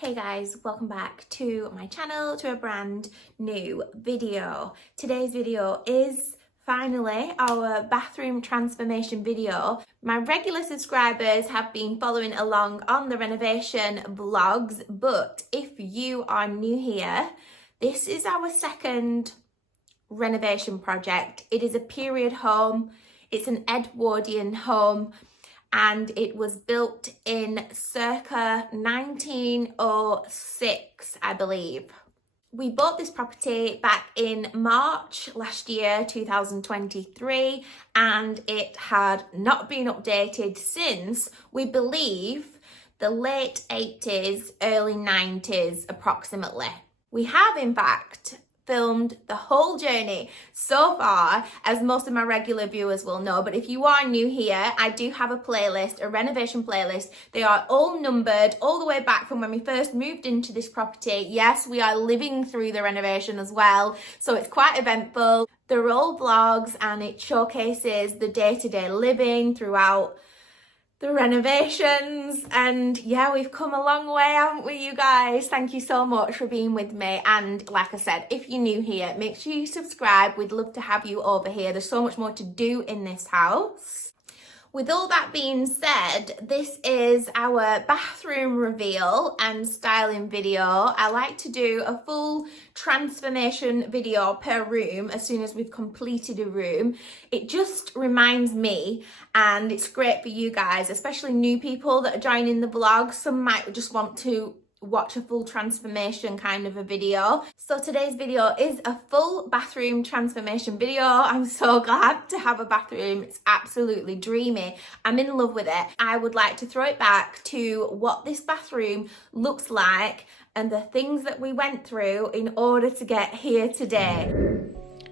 Hey guys, welcome back to my channel, to a brand new video. Today's video is finally our bathroom transformation video. My regular subscribers have been following along on the renovation vlogs, but if you are new here, this is our second renovation project. It is a period home. It's an Edwardian home, and it was built in circa 1906, I believe. We bought this property back in March last year, 2023, and it had not been updated since, we believe, the late 80s, early 90s approximately. We have in fact filmed the whole journey so far, as most of my regular viewers will know, but if you are new here, I do have a playlist, a renovation playlist. They are all numbered all the way back from when we first moved into this property. Yes, we are living through the renovation as well, so it's quite eventful. They're all vlogs and it showcases the day-to-day living throughout the renovations, and yeah, we've come a long way, haven't we, you guys? Thank you so much for being with me. And like I said, if you're new here, make sure you subscribe. We'd love to have you over here. There's so much more to do in this house. With all that being said, this is our bathroom reveal and styling video. I like to do a full transformation video per room as soon as we've completed a room. It just reminds me, and it's great for you guys, especially new people that are joining the vlog. Some might just want to watch a full transformation kind of a video. So today's video is a full bathroom transformation video. I'm so glad to have a bathroom. It's absolutely dreamy. I'm in love with it. I would like to throw it back to what this bathroom looks like and the things that we went through in order to get here today.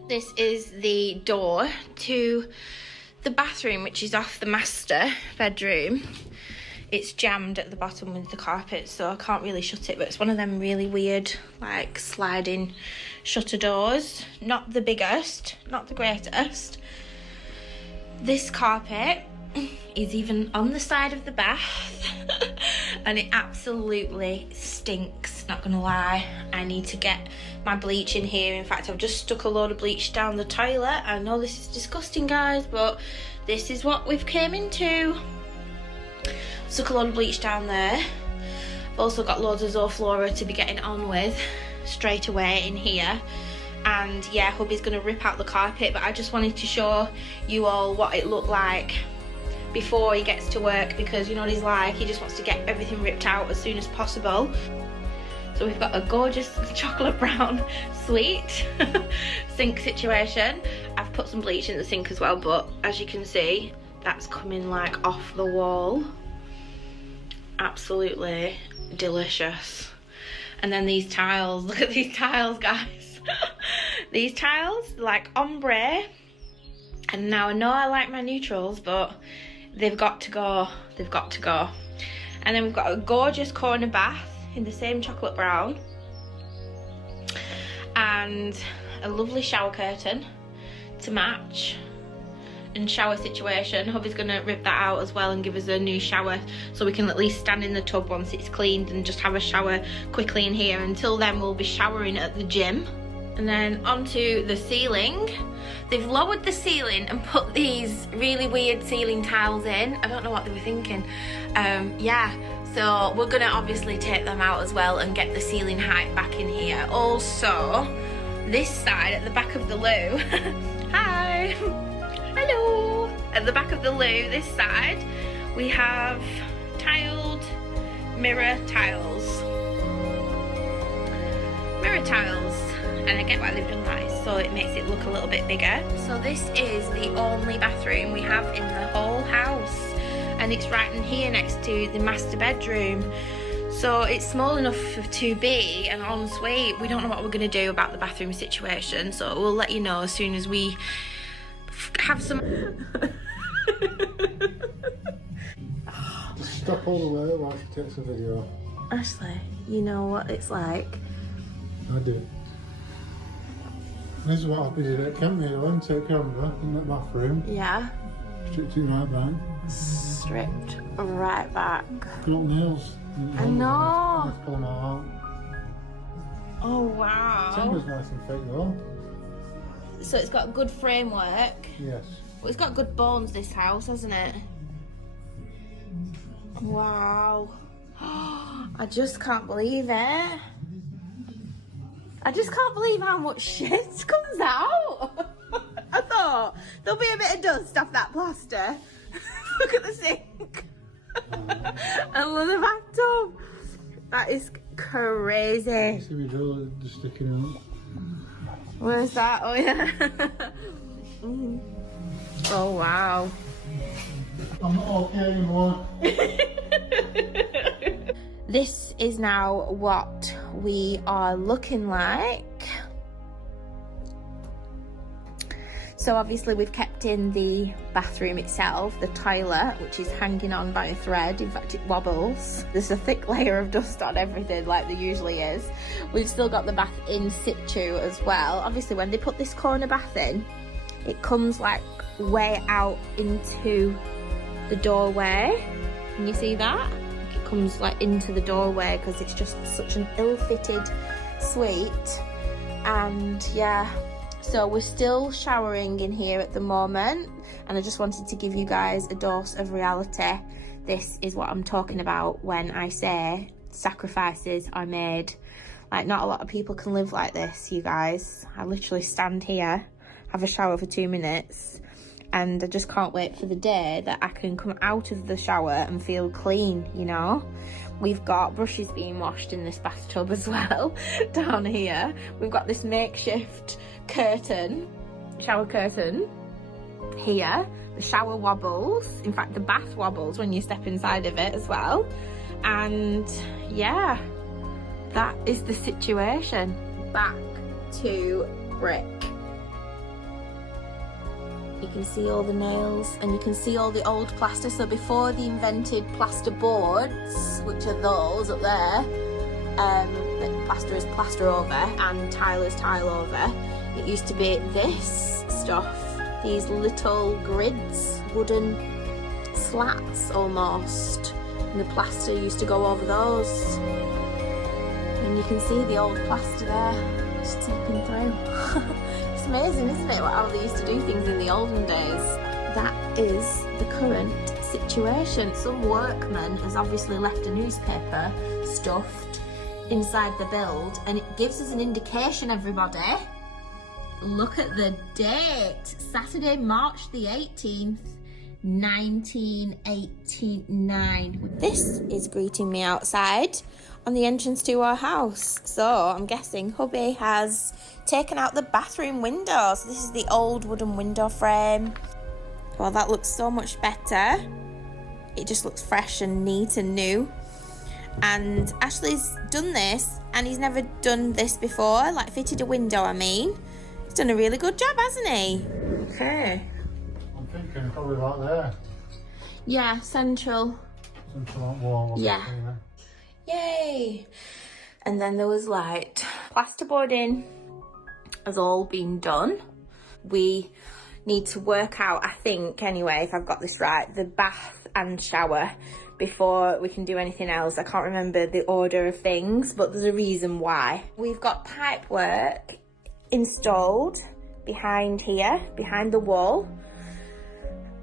This is the door to the bathroom, which is off the master bedroom. It's jammed at the bottom with the carpet, so I can't really shut it, but it's one of them really weird, like, sliding shutter doors. Not the biggest, not the greatest. This carpet is even on the side of the bath, and it absolutely stinks, not gonna lie. I need to get my bleach in here. In fact, I've just stuck a load of bleach down the toilet. I know this is disgusting, guys, but this is what we've came into. Stuck a lot of bleach down there. I've also got loads of Zoflora to be getting on with straight away in here. And yeah, hubby's gonna rip out the carpet, but I just wanted to show you all what it looked like before he gets to work, because you know what he's like, he just wants to get everything ripped out as soon as possible. So we've got a gorgeous chocolate brown suite sink situation. I've put some bleach in the sink as well, but as you can see, that's coming like off the wall. Absolutely delicious. And then these tiles, look at these tiles, guys. These tiles, like ombre, and now I know I like my neutrals, but they've got to go, they've got to go. And then we've got a gorgeous corner bath in the same chocolate brown, and a lovely shower curtain to match. And shower situation. Hubby's gonna rip that out as well and give us a new shower, so we can at least stand in the tub once it's cleaned and just have a shower quickly in here. Until then, we'll be showering at the gym. And then onto the ceiling. They've lowered the ceiling and put these really weird ceiling tiles in. I don't know what they were thinking. Yeah, so we're gonna obviously take them out as well and get the ceiling height back in here. Also, this side at the back of the loo. Hi. Hello! At the back of the loo, this side, we have tiled mirror tiles. Mirror tiles. And I get why they've done that, so it makes it look a little bit bigger. So this is the only bathroom we have in the whole house. And it's right in here next to the master bedroom. So it's small enough to be an ensuite. We don't know what we're going to do about the bathroom situation, so we'll let you know as soon as we have some. Just stop all the way while she takes a video. Ashley, you know what it's like. I do. This is what I did at camp here, I take camera in that bathroom. Yeah. Stripped it right back. Stripped right back. Got nails. I know. Let's pull them all Wow. Timber's nice and thick though. So it's got good framework. Yes. Well, it's got good bones, this house, hasn't it? Wow. I just can't believe it. I just can't believe how much shit comes out. I thought there'll be a bit of dust off that plaster. Look at the sink. And look at the bathtub. That is crazy. See me drill just sticking out. Where's that? Oh yeah. Oh wow. I'm not okay anymore. This is now what we are looking like. So obviously we've kept in the bathroom itself, the toilet, which is hanging on by a thread. In fact, it wobbles. There's a thick layer of dust on everything like there usually is. We've still got the bath in situ as well. Obviously when they put this corner bath in, it comes like way out into the doorway. Can you see that? It comes like into the doorway because it's just such an ill-fitted suite. And yeah, so we're still showering in here at the moment, and I just wanted to give you guys a dose of reality. This is what I'm talking about when I say sacrifices are made. Like, not a lot of people can live like this, you guys. I literally stand here, have a shower for 2 minutes, and I just can't wait for the day that I can come out of the shower and feel clean, you know? We've got brushes being washed in this bathtub as well, down here. We've got this makeshift curtain, shower curtain here. The shower wobbles. In fact, the bath wobbles when you step inside of it as well. And yeah, that is the situation. Back to brick. You can see all the nails and you can see all the old plaster. So before they invented plaster boards, which are those up there, plaster is plaster over and tile is tile over, it used to be this stuff, these little grids, wooden slats almost, and the plaster used to go over those. And you can see the old plaster there, just seeping through. It's amazing, isn't it, how they used to do things in the olden days. That is the current situation. Some workman has obviously left a newspaper stuffed inside the build, and it gives us an indication, everybody. Look at the date, Saturday, March the 18th, 1989. This is greeting me outside on the entrance to our house. So I'm guessing hubby has taken out the bathroom window. So this is the old wooden window frame. Well, that looks so much better. It just looks fresh and neat and new. And Ashley's done this, and he's never done this before, like fitted a window, I mean. He's done a really good job, hasn't he? Okay. I'm thinking probably about there. Yeah, central. Central wall. Yeah. Yay! And then there was light. Plasterboarding has all been done. We need to work out, I think anyway, if I've got this right, the bath and shower before we can do anything else. I can't remember the order of things, but there's a reason why. We've got pipe work installed behind here, behind the wall,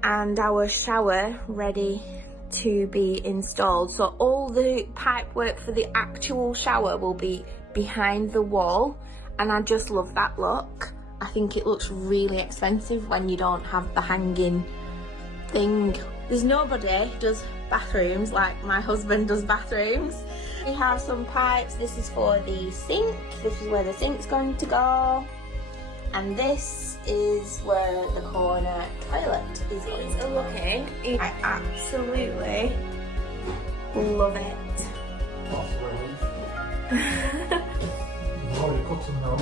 and our shower ready to be installed. So all the pipe work for the actual shower will be behind the wall, and I just love that look. I think it looks really expensive when you don't have the hanging thing. There's nobody who does bathrooms like my husband does bathrooms. We have some pipes. This is for the sink. This is where the sink's going to go. And this is where the corner toilet is going to go. I absolutely love it. That's relief. I've already cut them now.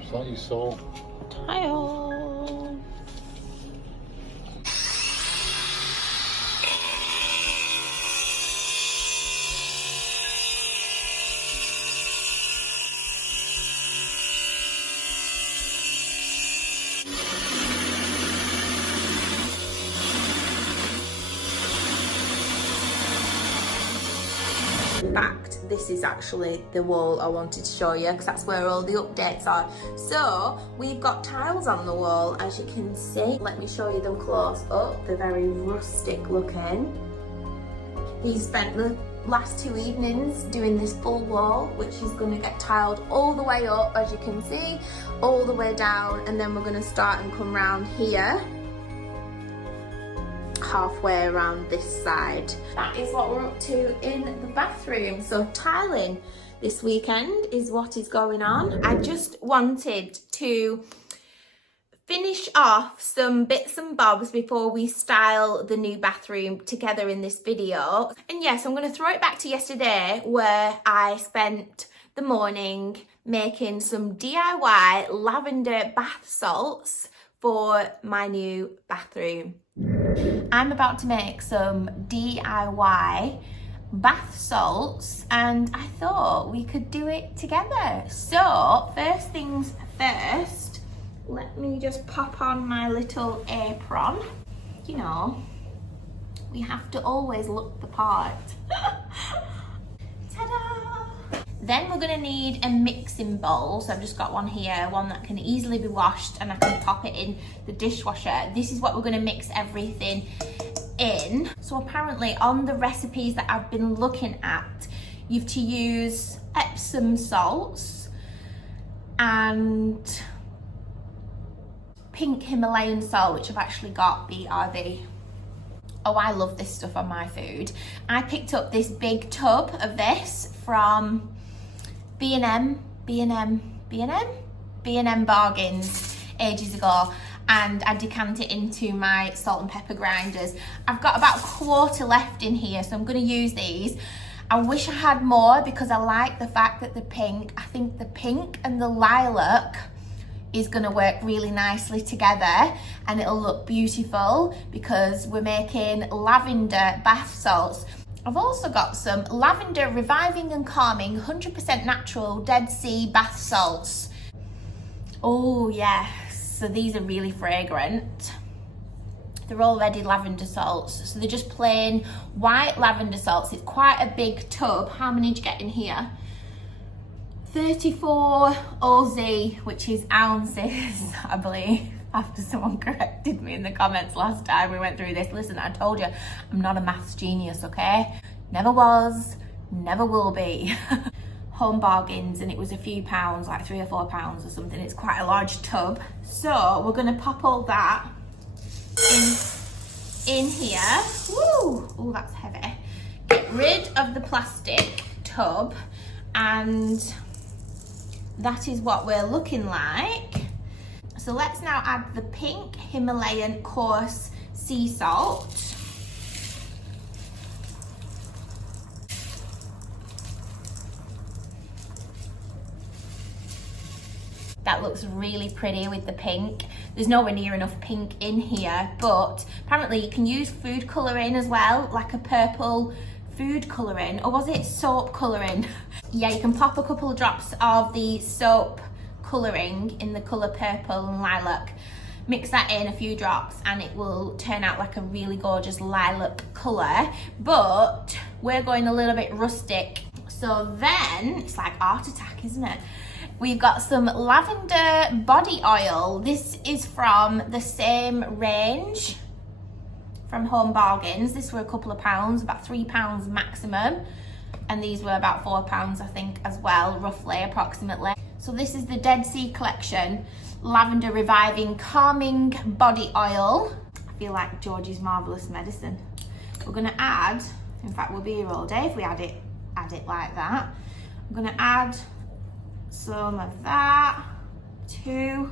It's like you saw. Tile. In fact, this is actually the wall I wanted to show you because that's where all the updates are. So we've got tiles on the wall, as you can see. Let me show you them close up. They're very rustic looking. He spent the last 2 evenings doing this full wall, which is going to get tiled all the way up, as you can see, all the way down, and then we're going to start and come round here, halfway around this side. That is what we're up to in the bathroom. So tiling this weekend is what is going on. I just wanted to finish off some bits and bobs before we style the new bathroom together in this video. And yes, I'm going to throw it back to yesterday where I spent the morning making some DIY lavender bath salts for my new bathroom. I'm about to make some DIY bath salts and I thought we could do it together. So first things first, let me just pop on my little apron. You know, we have to always look the part. Ta-da! Then we're gonna need a mixing bowl. So I've just got one here, one that can easily be washed and I can pop it in the dishwasher. This is what we're gonna mix everything in. So apparently on the recipes that I've been looking at, you've to use Epsom salts and pink Himalayan salt, which I've actually got BRB. Oh, I love this stuff on my food. I picked up this big tub of this from B&M Bargains ages ago, and I decanted it into my salt and pepper grinders. I've got about a quarter left in here, so I'm going to use these. I wish I had more because I like the fact that I think the pink and the lilac is going to work really nicely together and it'll look beautiful because we're making lavender bath salts. I've also got some lavender reviving and calming 100% natural Dead Sea bath salts. Oh yes, so these are really fragrant. They're already lavender salts, so they're just plain white lavender salts. It's quite a big tub. How many did you get in here? 34 OZ, which is ounces, I believe, after someone corrected me in the comments last time we went through this. Listen, I told you, I'm not a maths genius, okay? Never was, never will be. Home Bargains, and it was a few pounds, like £3 or £4 or something. It's quite a large tub. So we're gonna pop all that in here. Woo! Oh, that's heavy. Get rid of the plastic tub, and that is what we're looking like. So let's now add the pink Himalayan coarse sea salt. That looks really pretty with the pink. There's nowhere near enough pink in here, but apparently you can use food colouring as well, like a purple food colouring, or was it soap colouring? Yeah, you can pop a couple of drops of the soap colouring in the colour purple and lilac. Mix that in, a few drops, and it will turn out like a really gorgeous lilac colour. But we're going a little bit rustic. So then, it's like Art Attack, isn't it? We've got some lavender body oil. This is from the same range from Home Bargains. This were a couple of pounds, about £3 maximum. And these were about £4, I think, as well, roughly, approximately. So this is the Dead Sea collection, Lavender Reviving Calming Body Oil. I feel like Georgie's Marvellous Medicine. We're gonna add, in fact, we'll be here all day if we add it like that. I'm gonna add some of that to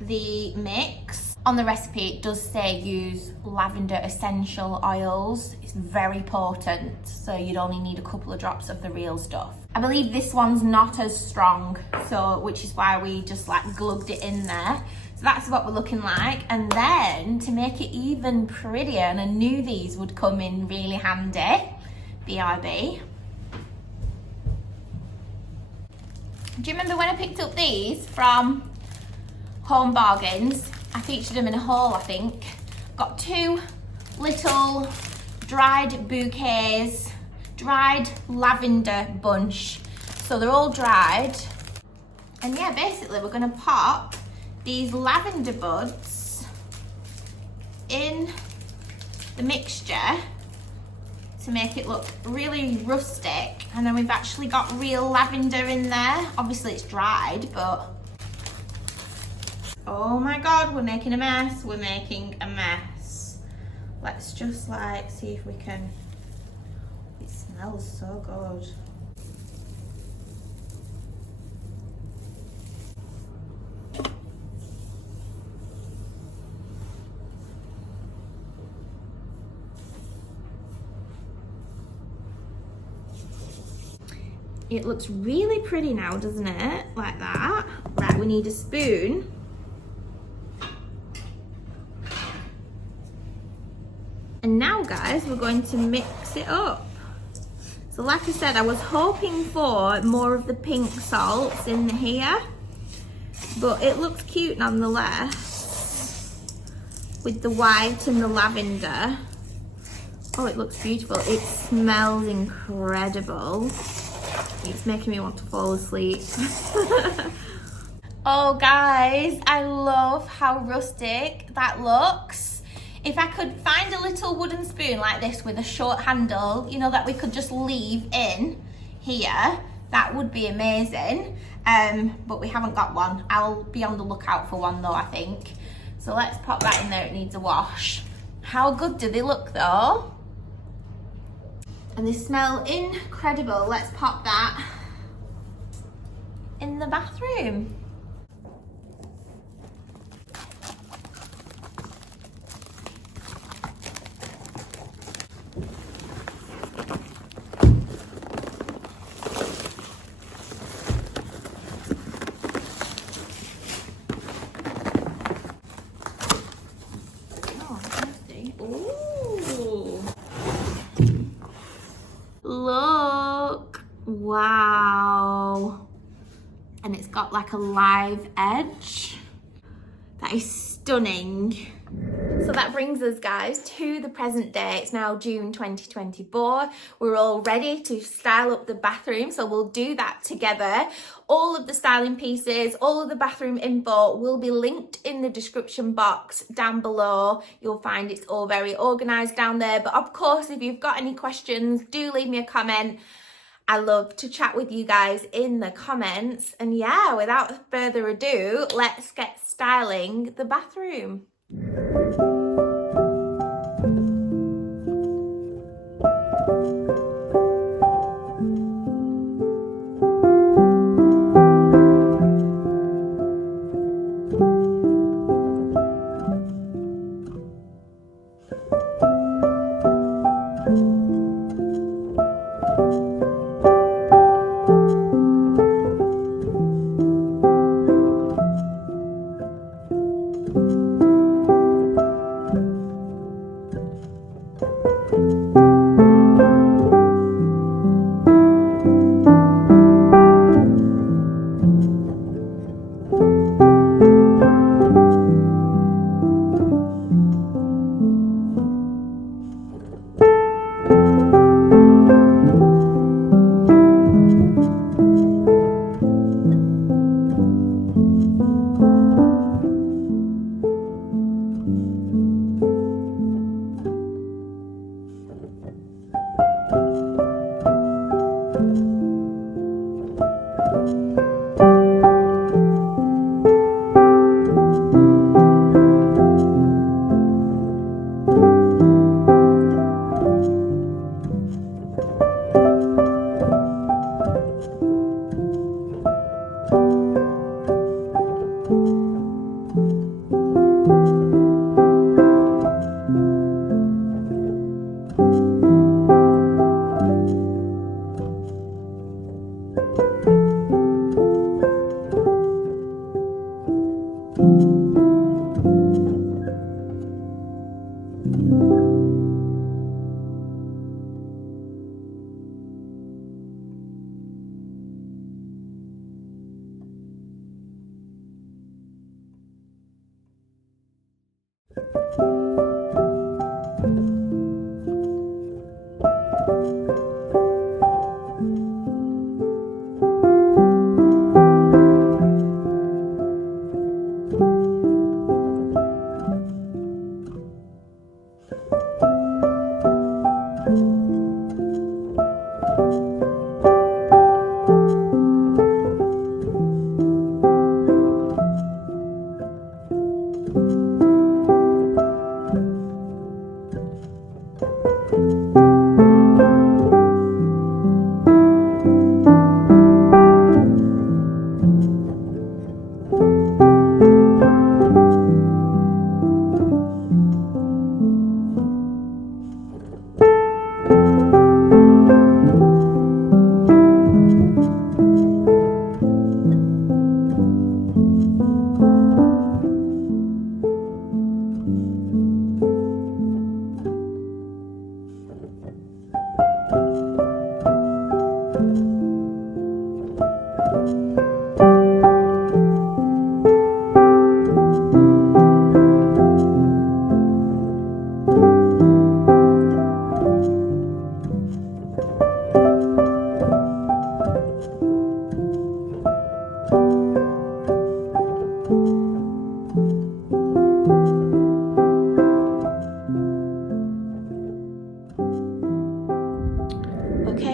the mix. On the recipe, it does say use lavender essential oils. It's very potent, so you'd only need a couple of drops of the real stuff. I believe this one's not as strong, so which is why we just like glugged it in there. So that's what we're looking like. And then to make it even prettier, and I knew these would come in really handy, BRB. Do you remember when I picked up these from Home Bargains? I featured them in a haul, I think. Got 2 little dried bouquets. dried lavender bunch. So they're all dried. And yeah, basically we're gonna pop these lavender buds in the mixture to make it look really rustic. And then we've actually got real lavender in there. Obviously it's dried, but oh my God, we're making a mess. We're making a mess. Let's just like see if we can, it smells so good. It looks really pretty now, doesn't it? Like that. Right, we need a spoon. And now guys, we're going to mix it up. So like I said, I was hoping for more of the pink salts in here, but it looks cute nonetheless with the white and the lavender. Oh, it looks beautiful. It smells incredible. It's making me want to fall asleep. Oh guys, I love how rustic that looks. If I could find a little wooden spoon like this with a short handle, you know, that we could just leave in here, that would be amazing. But we haven't got one. I'll be on the lookout for one though, I think. So let's pop that in there, it needs a wash. How good do they look though? And they smell incredible. Let's pop that in the bathroom. Oh, nasty. Ooh. Look, wow. And it's got like a live edge. That is stunning. So that brings us guys to the present day. It's now June 2024. We're all ready to style up the bathroom, so we'll do that together. All of the styling pieces, all of the bathroom info will be linked in the description box down below. You'll find it's all very organized down there. But of course, if you've got any questions, do leave me a comment. I love to chat with you guys in the comments. And yeah, without further ado, let's get styling the bathroom. Okay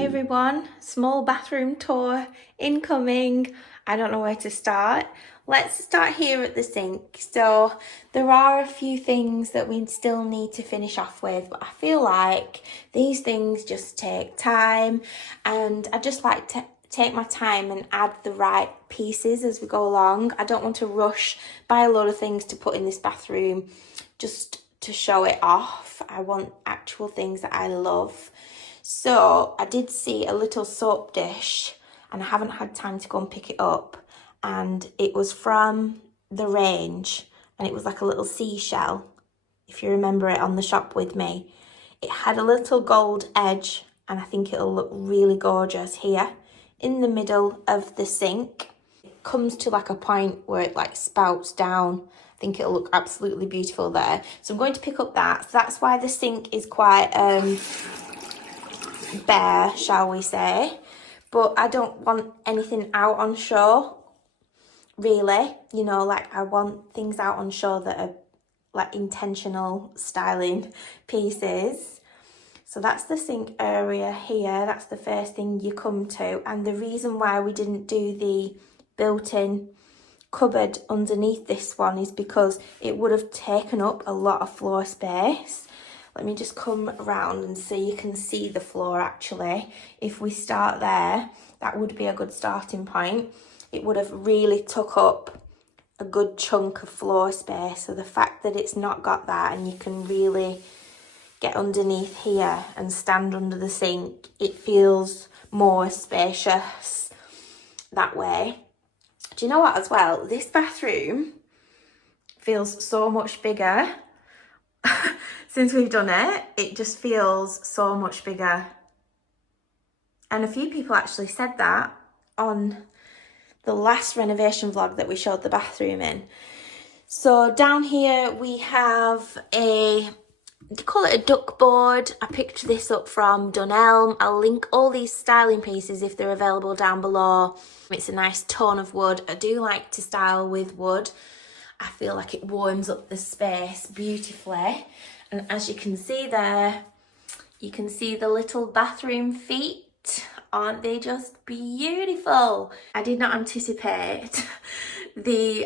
everyone, small bathroom tour incoming. I don't know where to start. Let's start here at the sink. So there are a few things that we still need to finish off with, but I feel like these things just take time, and I just like to take my time and add the right pieces as we go along. I don't want to rush, buy a lot of things to put in this bathroom just to show it off. I want actual things that I love. So I did see a little soap dish and I haven't had time to go and pick it up, and it was from the range and it was like a little seashell, if you remember it on the shop with me. It had a little gold edge and I think it'll look really gorgeous here in the middle of the sink. It comes to like a point where it like spouts down. I think it'll look absolutely beautiful there. So I'm going to pick up that. So that's why the sink is quite bare, shall we say, but I don't want anything out on show, really. You know, like I want things out on show that are like intentional styling pieces. So that's the sink area here. That's the first thing you come to, and the reason why we didn't do the built-in cupboard underneath this one is because it would have taken up a lot of floor space. Let me just come around and so you can see the floor actually. If we start there, that would be a good starting point. It would have really took up a good chunk of floor space. So the fact that it's not got that and you can really get underneath here and stand under the sink, it feels more spacious that way. Do you know what as well? This bathroom feels so much bigger. Since we've done it, it just feels so much bigger. And a few people actually said that on the last renovation vlog that we showed the bathroom in. So down here we have they call it a duck board. I picked this up from Dunelm. I'll link all these styling pieces if they're available down below. It's a nice tone of wood. I do like to style with wood. I feel like it warms up the space beautifully. And as you can see there, you can see the little bathroom feet. Aren't they just beautiful? I did not anticipate the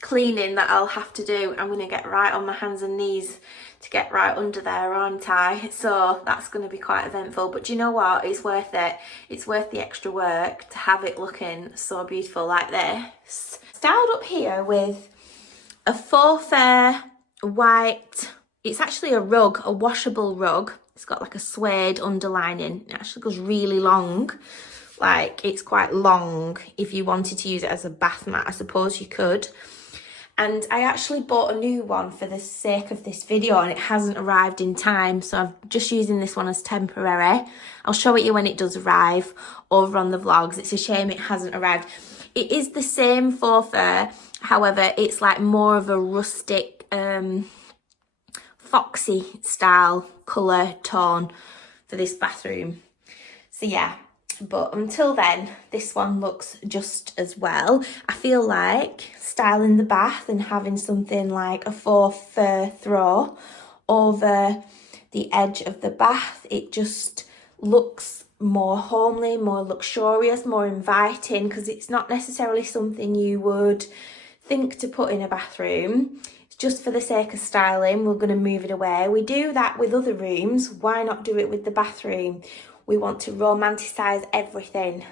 cleaning that I'll have to do. I'm going to get right on my hands and knees to get right under there, aren't I? So that's going to be quite eventful. But do you know what? It's worth it. It's worth the extra work to have it looking so beautiful like this. Styled up here with a faux fur white, it's actually a rug, a washable rug. It's got like a suede underlining. It actually goes really long. Like it's quite long. If you wanted to use it as a bath mat, I suppose you could. And I actually bought a new one for the sake of this video and it hasn't arrived in time. So I'm just using this one as temporary. I'll show it you when it does arrive over on the vlogs. It's a shame it hasn't arrived. It is the same faux fur. However, it's like more of a rustic, foxy style colour tone for this bathroom. So yeah, but until then, this one looks just as well. I feel like styling the bath and having something like a faux fur throw over the edge of the bath. It just looks more homely, more luxurious, more inviting, because it's not necessarily something you would think to put in a bathroom. It's just for the sake of styling. We're going to move it away. We do that with other rooms. Why not do it with the bathroom? We want to romanticize everything.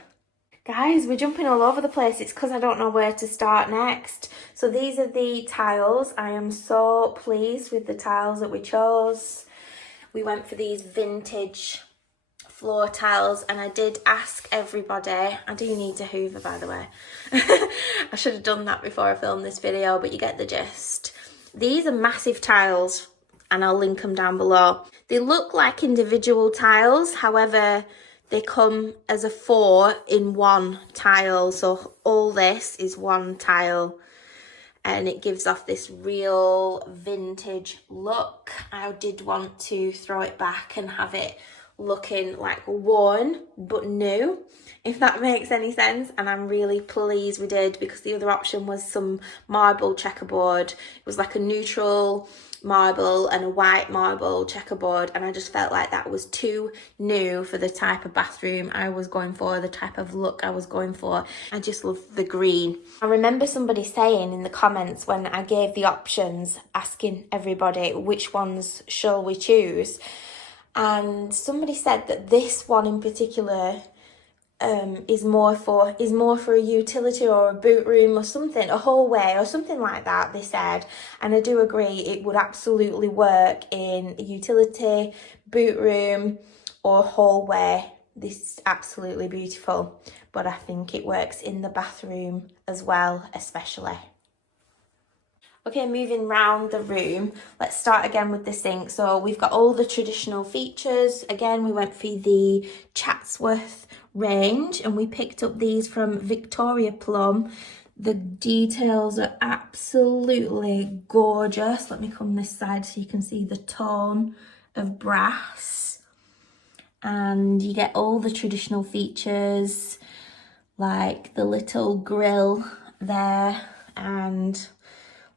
Guys, we're jumping all over the place. It's because I don't know where to start next. So these are the tiles. I am so pleased with the tiles that we chose. We went for these vintage floor tiles, and I did ask everybody. I do need to hoover, by the way. I should have done that before I filmed this video, but you get the gist. These are massive tiles, and I'll link them down below. They look like individual tiles, however, they come as a 4-in-1 tile. So all this is one tile, and it gives off this real vintage look. I did want to throw it back and have it looking like worn but new, if that makes any sense. And I'm really pleased we did, because the other option was some marble checkerboard. It was like a neutral marble and a white marble checkerboard, and I just felt like that was too new for the type of bathroom I was going for, the type of look I was going for. I just love the green. I remember somebody saying in the comments when I gave the options, asking everybody which ones shall we choose, and somebody said that this one in particular is more for a utility or a boot room or something, a hallway or something like that, they said. And I do agree, it would absolutely work in a utility, boot room or hallway. This is absolutely beautiful, but I think it works in the bathroom as well, especially. Okay, moving round the room, let's start again with the sink. So we've got all the traditional features. Again, we went for the Chatsworth range, and we picked up these from Victoria Plum. The details are absolutely gorgeous. Let me come this side so you can see the tone of brass. And you get all the traditional features, like the little grill there, and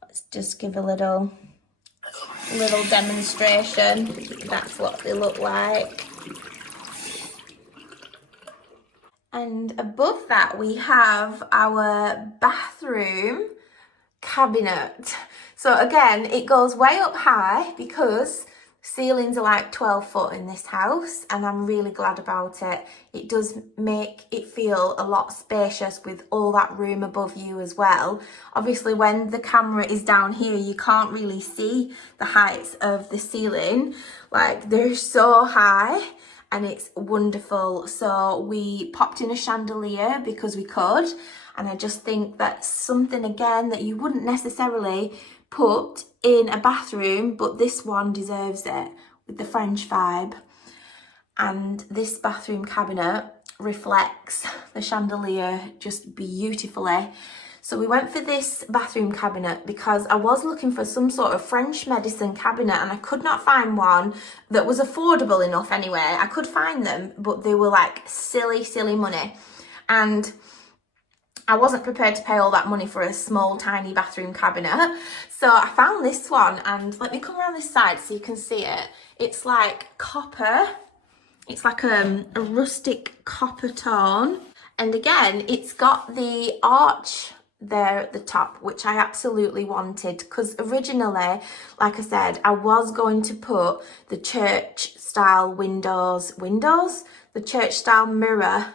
let's just give a little demonstration. That's what they look like. And above that we have our bathroom cabinet. So again, it goes way up high because ceilings are like 12 foot in this house, and I'm really glad about it. It does make it feel a lot spacious with all that room above you as well. Obviously when the camera is down here, you can't really see the heights of the ceiling. Like, they're so high and it's wonderful. So we popped in a chandelier because we could, and I just think that's something again that you wouldn't necessarily put in a bathroom, but this one deserves it with the French vibe. And this bathroom cabinet reflects the chandelier just beautifully. So we went for this bathroom cabinet because I was looking for some sort of French medicine cabinet, and I could not find one that was affordable enough anyway. I could find them, but they were like silly money. And I wasn't prepared to pay all that money for a small, tiny bathroom cabinet. So I found this one, and let me come around this side so you can see it. It's like copper. It's like a rustic copper tone. And again, it's got the arch there at the top, which I absolutely wanted, because originally, like I said, I was going to put the church style the church style mirror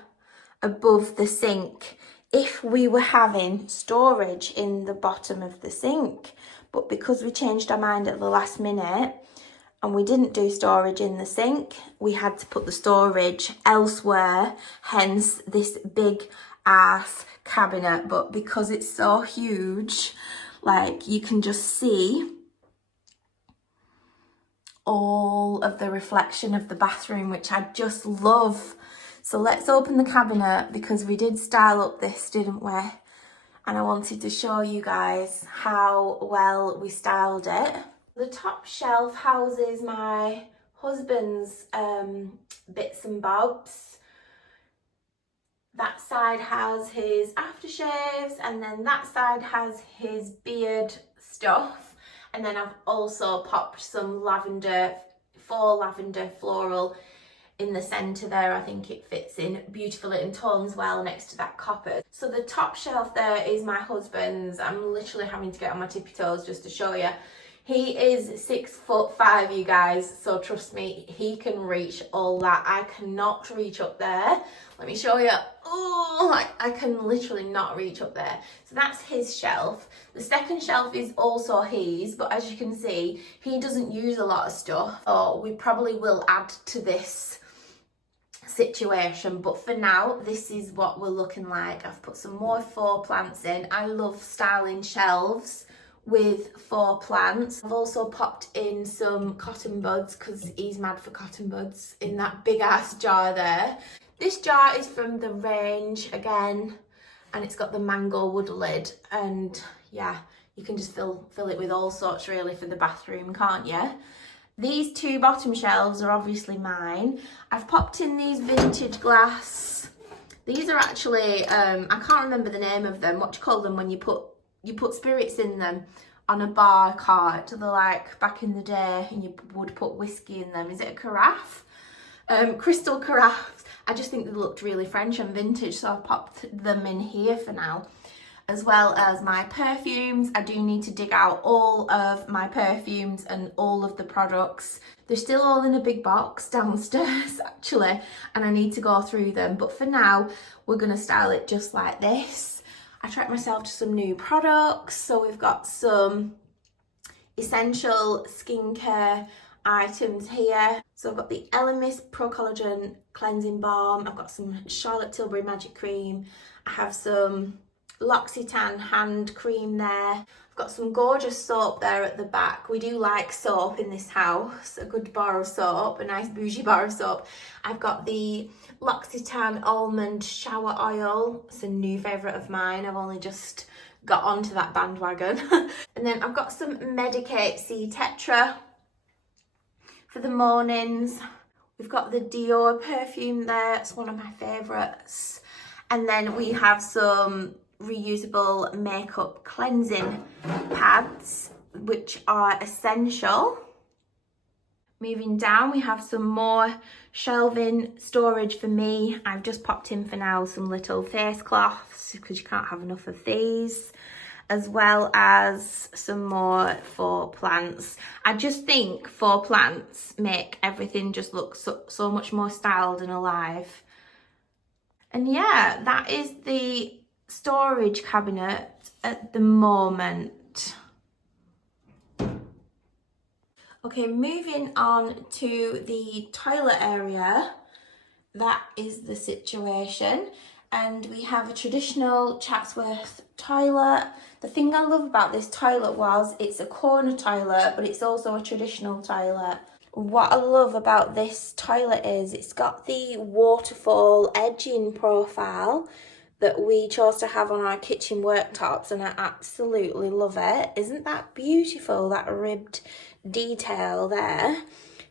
above the sink if we were having storage in the bottom of the sink. But because we changed our mind at the last minute and we didn't do storage in the sink, we had to put the storage elsewhere, hence this big ass cabinet. But because it's so huge, like, you can just see all of the reflection of the bathroom, which I just love. So let's open the cabinet, because we did style up this, didn't we? And I wanted to show you guys how well we styled it. The top shelf houses my husband's bits and bobs. That side has his aftershaves, and then that side has his beard stuff. And then I've also popped some lavender faux lavender floral in the centre there. I think it fits in beautifully and tones well next to that copper. So the top shelf there is my husband's. I'm literally having to get on my tippy toes just to show you. He is 6'5", you guys, so trust me, he can reach all that. I cannot reach up there. Let me show you. Oh, I can literally not reach up there. So that's his shelf. The second shelf is also his, but as you can see, he doesn't use a lot of stuff. So we probably will add to this situation, but for now, this is what we're looking like. I've put some more faux plants in. I love styling shelves with faux plants. I've also popped in some cotton buds because he's mad for cotton buds in that big ass jar there. This jar is from the range again, and it's got the mango wood lid, and yeah, you can just fill it with all sorts really for the bathroom, can't you? These two bottom shelves are obviously mine. I've popped in these vintage glass. These are actually, I can't remember the name of them. What do you call them when you put spirits in them on a bar cart? They're like back in the day, and you would put whiskey in them. Is it a carafe? Crystal carafes. I just think they looked really French and vintage, so I've popped them in here for now. As well as my perfumes. I do need to dig out all of my perfumes and all of the products. They're still all in a big box downstairs actually, and I need to go through them. But for now, we're gonna style it just like this. I treated myself to some new products. So we've got some essential skincare items here. So I've got the Elemis Pro Collagen Cleansing Balm. I've got some Charlotte Tilbury Magic Cream. I have some L'Occitane hand cream there. I've got some gorgeous soap there at the back. We do like soap in this house, a good bar of soap, a nice bougie bar of soap. I've got the L'Occitane Almond Shower Oil. It's a new favourite of mine. I've only just got onto that bandwagon. And then I've got some Medicate C Tetra for the mornings. We've got the Dior perfume there. It's one of my favourites. And then we have some reusable makeup cleansing pads, which are essential. Moving down, we have some more shelving storage for me. I've just popped in for now some little face cloths because you can't have enough of these, as well as some more faux plants. I just think faux plants make everything just look so much more styled and alive. And yeah, that is the storage cabinet at the moment. Okay, moving on to the toilet area. That is the situation. And we have a traditional Chatsworth toilet. The thing I love about this toilet was it's a corner toilet, but it's also a traditional toilet. What I love about this toilet is it's got the waterfall edging profile that we chose to have on our kitchen worktops, and I absolutely love it. Isn't that beautiful, that ribbed detail there?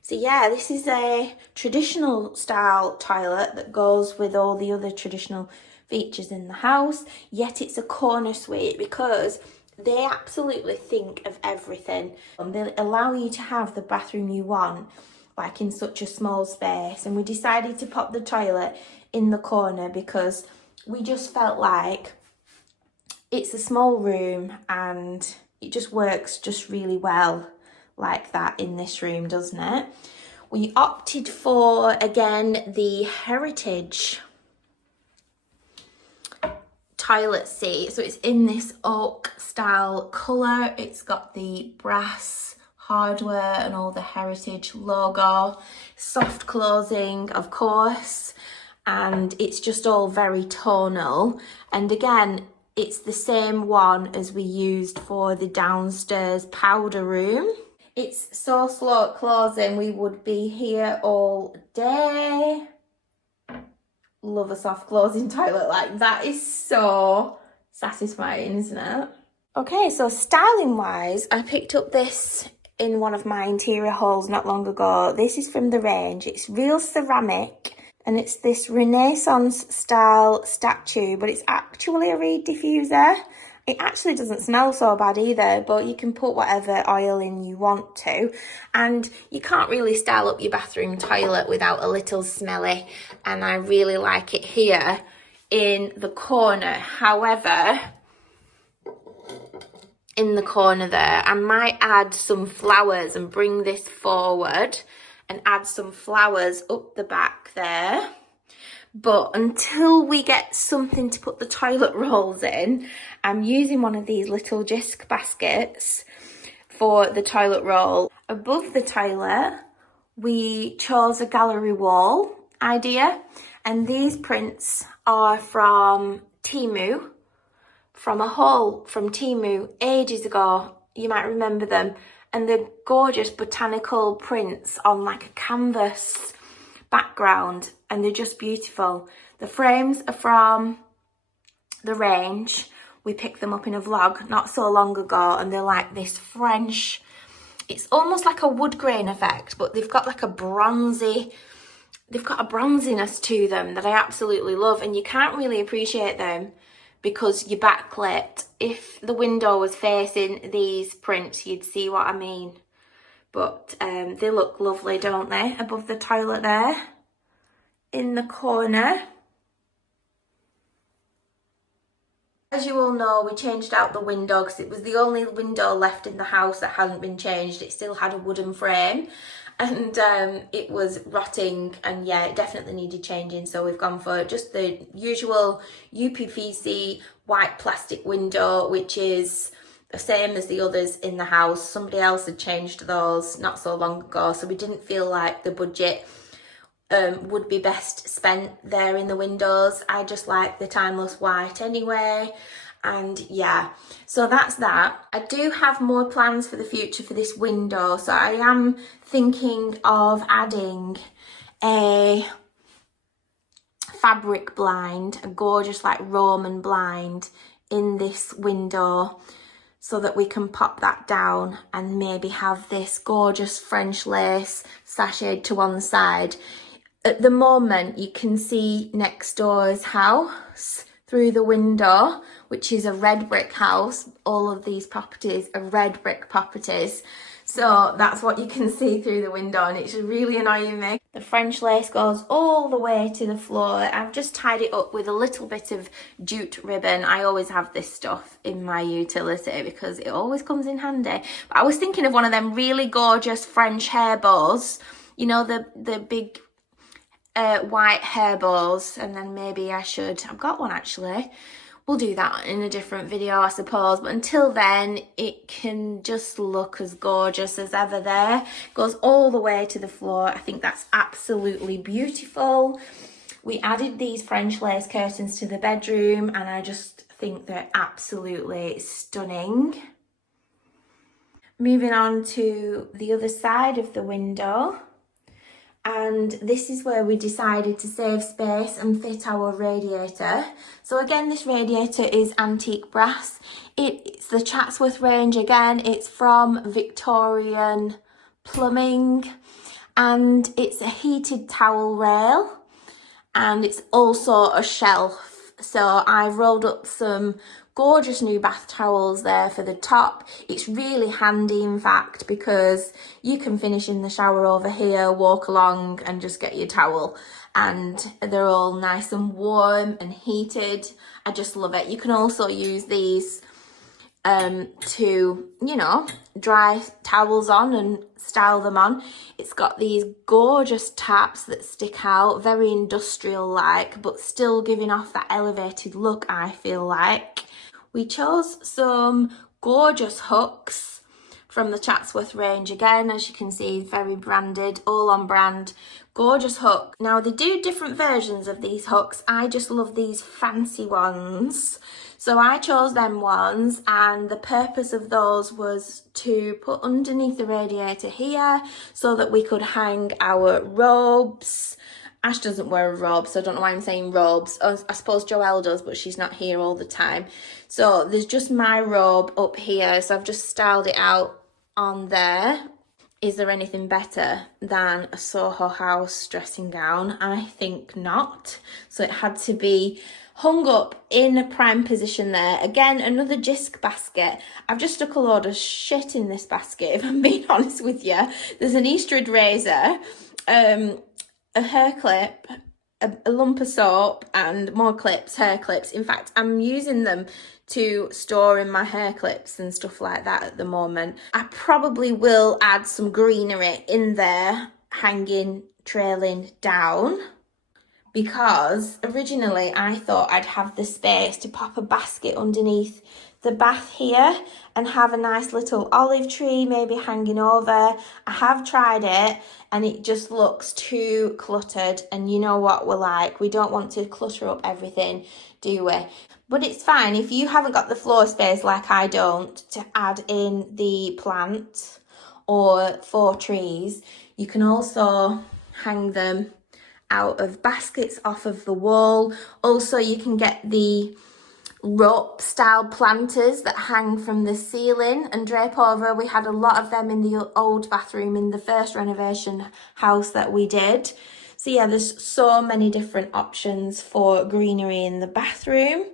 So yeah, this is a traditional style toilet that goes with all the other traditional features in the house, yet it's a corner suite because they absolutely think of everything. They allow you to have the bathroom you want, like in such a small space. And we decided to pop the toilet in the corner because we just felt like it's a small room and it just works just really well like that in this room, doesn't it? We opted for, again, the Heritage toilet seat. So it's in this oak style colour. It's got the brass hardware and all the Heritage logo. Soft closing, of course. And it's just all very tonal. And again, it's the same one as we used for the downstairs powder room. It's so slow at closing, we would be here all day. Love a soft closing toilet like that. Is so satisfying, isn't it? Okay, so styling wise, I picked up this in one of my interior hauls not long ago. This is from the range. It's real ceramic. And it's this Renaissance style statue, but it's actually a reed diffuser. It actually doesn't smell so bad either, but you can put whatever oil in you want to. And you can't really style up your bathroom toilet without a little smelly. And I really like it here in the corner. However, in the corner there, I might add some flowers and bring this forward and add some flowers up the back there. But until we get something to put the toilet rolls in, I'm using one of these little disc baskets for the toilet roll. Above the toilet, we chose a gallery wall idea, and these prints are from Temu, from a haul from Temu ages ago. You might remember them, and they're gorgeous botanical prints on like a canvas background, and they're just beautiful. The frames are from the range. We picked them up in a vlog not so long ago, and they're like this French, it's almost like a wood grain effect, but they've got like a bronzy, they've got a bronziness to them that I absolutely love, and you can't really appreciate them because you're backlit. If the window was facing these prints, you'd see what I mean. But they look lovely, don't they? Above the toilet there, in the corner. As you all know, we changed out the window because it was the only window left in the house that hadn't been changed. It still had a wooden frame, and it was rotting, and yeah, it definitely needed changing. So we've gone for just the usual UPVC white plastic window, which is the same as the others in the house. Somebody else had changed those not so long ago, so we didn't feel like the budget would be best spent there in the windows. I just like the timeless white anyway, and yeah, so that's that. I do have more plans for the future for this window, so I am thinking of adding a fabric blind, a gorgeous like Roman blind in this window, so that we can pop that down and maybe have this gorgeous French lace sashayed to one side. At the moment, you can see next door's house through the window, which is a red brick house. All of these properties are red brick properties. So that's what you can see through the window, and it's really annoying me. The French lace goes all the way to the floor. I've just tied it up with a little bit of jute ribbon. I always have this stuff in my utility because it always comes in handy. But I was thinking of one of them really gorgeous French hair bows. You know, the big white hair bows, and then maybe I've got one actually. We'll do that in a different video, I suppose. But until then, it can just look as gorgeous as ever there. Goes all the way to the floor. I think that's absolutely beautiful. We added these French lace curtains to the bedroom, and I just think they're absolutely stunning. Moving on to the other side of the window. And this is where we decided to save space and fit our radiator. So again, this radiator is antique brass. It's the Chatsworth range again. It's from Victorian Plumbing, and it's a heated towel rail, and it's also a shelf. So I've rolled up some gorgeous new bath towels there for the top. It's really handy, in fact, because you can finish in the shower over here, walk along and just get your towel, and they're all nice and warm and heated. I just love it. You can also use these to, you know, dry towels on and style them on. It's got these gorgeous taps that stick out, very industrial like, but still giving off that elevated look, I feel like. We chose some gorgeous hooks from the Chatsworth range again, as you can see, very branded, all on brand, gorgeous hook. Now they do different versions of these hooks. I just love these fancy ones, so I chose them ones, and the purpose of those was to put underneath the radiator here so that we could hang our robes. Ash doesn't wear a robe, so I don't know why I'm saying robes. I suppose Joelle does, but she's not here all the time. So there's just my robe up here, so I've just styled it out on there. Is there anything better than a Soho House dressing gown? I think not. So it had to be hung up in a prime position there. Again, another Jisk basket. I've just stuck a load of shit in this basket, if I'm being honest with you. There's an Easter egg razor, a hair clip, a lump of soap, and more clips, hair clips. In fact, I'm using them to store in my hair clips and stuff like that at the moment. I probably will add some greenery in there, hanging, trailing down, because originally I thought I'd have the space to pop a basket underneath the bath here and have a nice little olive tree maybe hanging over. I have tried it and it just looks too cluttered, and you know what we're like, we don't want to clutter up everything, do we? But it's fine if you haven't got the floor space like I don't to add in the plant or 4 trees. You can also hang them out of baskets off of the wall. Also, you can get the rope style planters that hang from the ceiling and drape over. We had a lot of them in the old bathroom in the first renovation house that we did. So yeah, there's so many different options for greenery in the bathroom.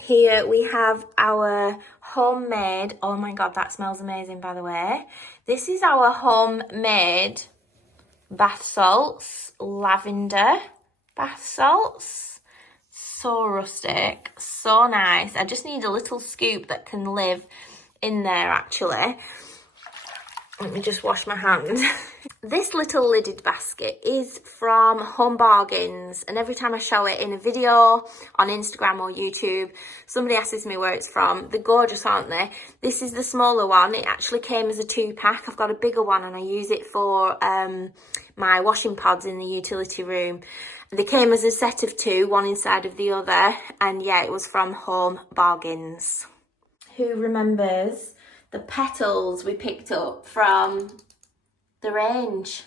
Here we have our homemade, oh my god, that smells amazing by the way. This is our homemade bath salts, lavender bath salts. So rustic, so nice. I just need a little scoop that can live in there actually. Let me just wash my hands. This little lidded basket is from Home Bargains, and every time I show it in a video on Instagram or YouTube, somebody asks me where it's from. They're gorgeous, aren't they? This is the smaller one. It actually came as a 2-pack. I've got a bigger one and I use it for my washing pods in the utility room. They came as a set of 2, one inside of the other, and yeah, it was from Home Bargains. Who remembers the petals we picked up from the range?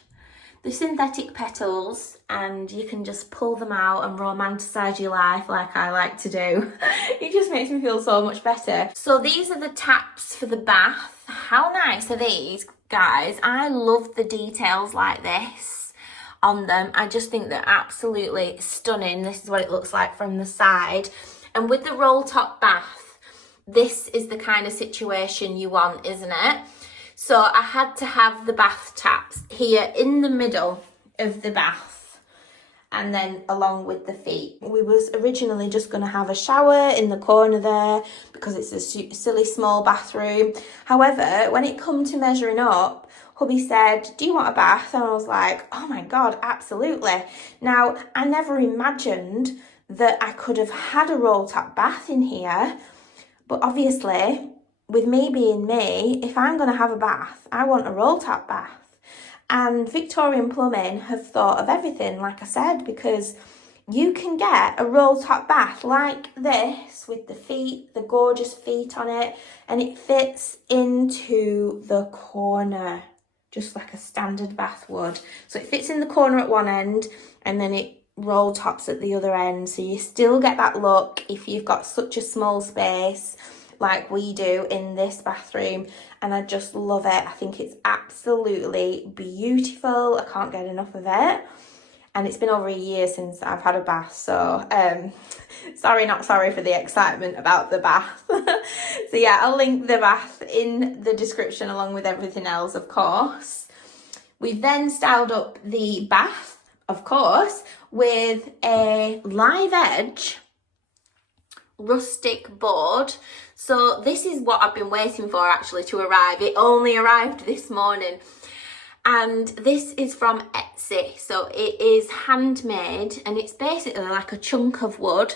The synthetic petals, and you can just pull them out and romanticize your life like I like to do. It just makes me feel so much better. So these are the taps for the bath. How nice are these, guys? I love the details like this on them. I just think they're absolutely stunning. This is what it looks like from the side. And with the roll top bath, this is the kind of situation you want, isn't it? So I had to have the bath taps here in the middle of the bath and then along with the feet. We was originally just going to have a shower in the corner there because it's a silly small bathroom. However, when it come to measuring up, hubby said, do you want a bath? And I was like, oh my God, absolutely. Now, I never imagined that I could have had a roll top bath in here. But obviously, with me being me, if I'm going to have a bath, I want a roll top bath. And Victorian Plumbing have thought of everything, like I said, because you can get a roll top bath like this with the feet, the gorgeous feet on it, and it fits into the corner, just like a standard bath would. So it fits in the corner at one end, and then it roll tops at the other end, so you still get that look if you've got such a small space like we do in this bathroom. And I just love it. I think it's absolutely beautiful. I can't get enough of it, and it's been over a year since I've had a bath, so sorry not sorry for the excitement about the bath. So yeah, I'll link the bath in the description along with everything else, of course. We've then styled up the bath, of course, with a live edge rustic board. So this is what I've been waiting for actually to arrive. It only arrived this morning, and this is from Etsy. So it is handmade, and it's basically like a chunk of wood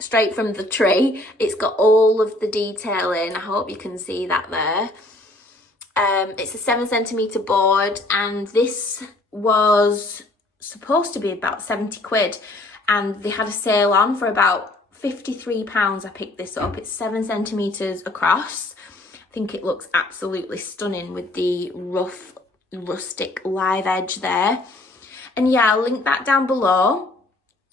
straight from the tree. It's got all of the detailing. I hope you can see that there. It's a 7cm board, and this was supposed to be about 70 quid, and they had a sale on for about £53. I picked this up. It's 7cm across. I think it looks absolutely stunning with the rough rustic live edge there. And yeah, I'll link that down below.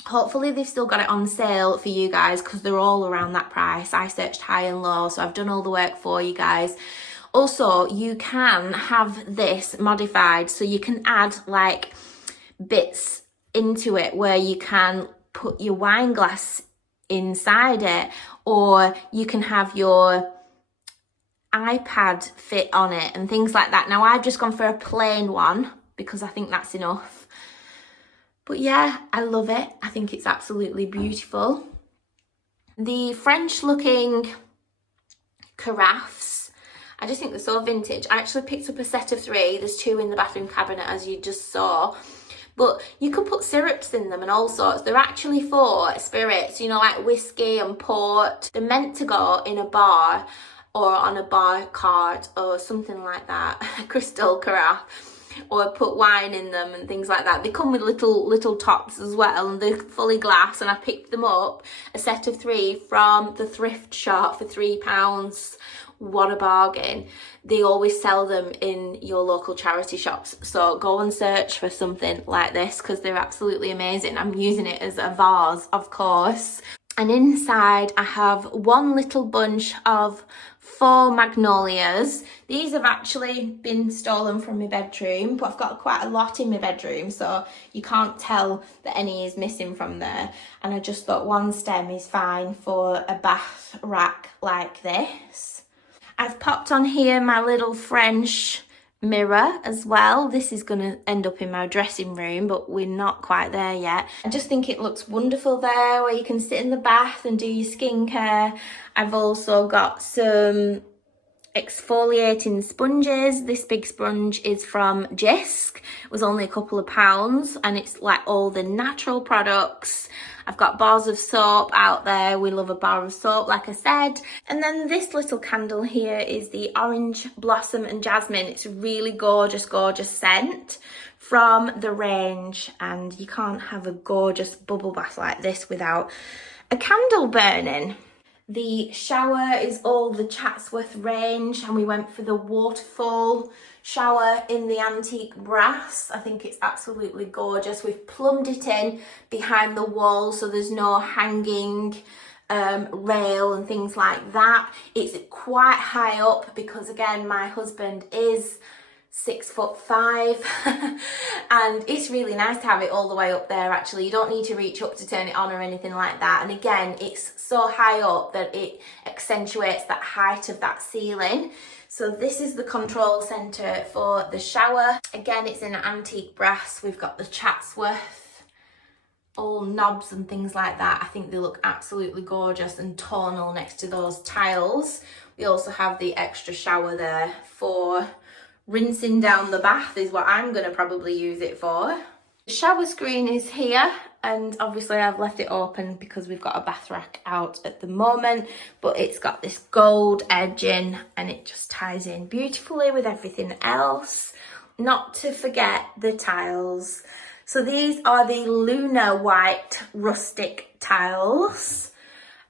Hopefully they've still got it on sale for you guys because they're all around that price. I searched high and low, so I've done all the work for you guys. Also, you can have this modified, so you can add like bits into it where you can put your wine glass inside it, or you can have your iPad fit on it and things like that. Now I've just gone for a plain one because I think that's enough. But yeah, I love it. I think it's absolutely beautiful. The French looking carafes, I just think they're so vintage. I actually picked up a set of 3. There's 2 in the bathroom cabinet, as you just saw. But you can put syrups in them and all sorts. They're actually for spirits, you know, like whiskey and port. They're meant to go in a bar or on a bar cart or something like that, a crystal carafe, or put wine in them and things like that. They come with little tops as well, and they're fully glass, and I picked them up, a set of 3 from the thrift shop for £3. What a bargain. They always sell them in your local charity shops, so go and search for something like this because they're absolutely amazing. I'm using it as a vase, of course. And inside I have one little bunch of 4 magnolias. These have actually been stolen from my bedroom, but I've got quite a lot in my bedroom, so you can't tell that any is missing from there. And I just thought one stem is fine for a bath rack like this. I've popped on here my little French mirror as well. This is going to end up in my dressing room, but we're not quite there yet. I just think it looks wonderful there, where you can sit in the bath and do your skincare. I've also got some exfoliating sponges. This big sponge is from Jisk. It was only a couple of pounds, and it's like all the natural products. I've got bars of soap out there. We love a bar of soap, like I said. And then this little candle here is the Orange Blossom and Jasmine. It's a really gorgeous, gorgeous scent from the range, and you can't have a gorgeous bubble bath like this without a candle burning. The shower is all the Chatsworth range, and we went for the waterfall shower in the antique brass. I think it's absolutely gorgeous. We've plumbed it in behind the wall, so there's no hanging rail and things like that. It's quite high up because, again, my husband is 6'5" and it's really nice to have it all the way up there. Actually, you don't need to reach up to turn it on or anything like that. And again, it's so high up that it accentuates that height of that ceiling. So this is the control centre for the shower. Again, it's in antique brass. We've got the Chatsworth, all knobs and things like that. I think they look absolutely gorgeous and tonal next to those tiles. We also have the extra shower there for rinsing down the bath, is what I'm going to probably use it for. The shower screen is here, and obviously I've left it open because we've got a bath rack out at the moment, but it's got this gold edging and it just ties in beautifully with everything else. Not to forget the tiles. So these are the Lunar White rustic tiles,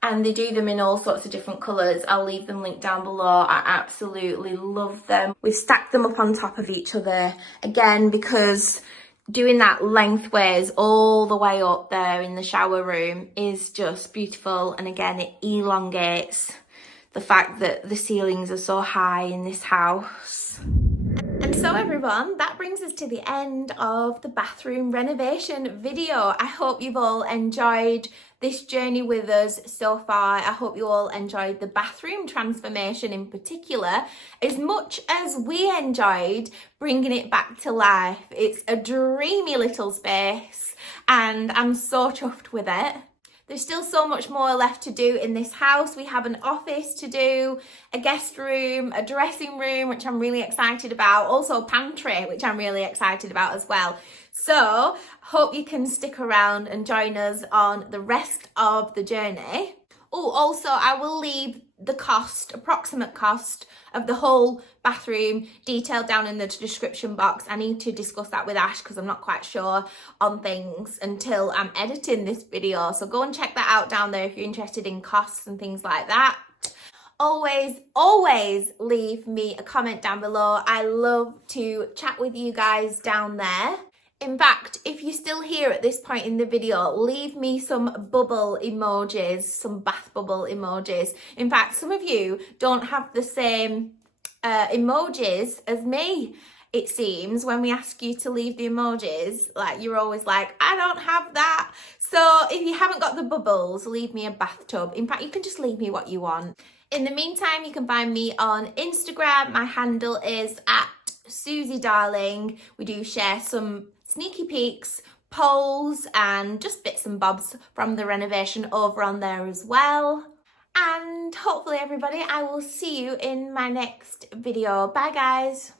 and they do them in all sorts of different colours. I'll leave them linked down below. I absolutely love them. We've stacked them up on top of each other, again, because doing that lengthways all the way up there in the shower room is just beautiful. And again, it elongates the fact that the ceilings are so high in this house. And so everyone, that brings us to the end of the bathroom renovation video. I hope you've all enjoyed this journey with us so far. I hope you all enjoyed the bathroom transformation in particular as much as we enjoyed bringing it back to life. It's a dreamy little space and I'm so chuffed with it. There's still so much more left to do in this house. We have an office to do, a guest room, a dressing room, which I'm really excited about. Also a pantry, which I'm really excited about as well. So, hope you can stick around and join us on the rest of the journey. Oh, also, I will leave the cost, approximate cost of the whole bathroom detailed down in the description box. I need to discuss that with Ash because I'm not quite sure on things until I'm editing this video. So go and check that out down there if you're interested in costs and things like that. Always leave me a comment down below. I love to chat with you guys down there. In fact, if you're still here at this point in the video, leave me some bubble emojis, some bath bubble emojis. In fact, some of you don't have the same emojis as me. It seems when we ask you to leave the emojis, like you're always like, I don't have that. So if you haven't got the bubbles, leave me a bathtub. In fact, you can just leave me what you want. In the meantime, you can find me on Instagram. My handle is @SuzyDarling. We do share some sneaky peeks, polls, and just bits and bobs from the renovation over on there as well. And hopefully everybody, I will see you in my next video. Bye guys.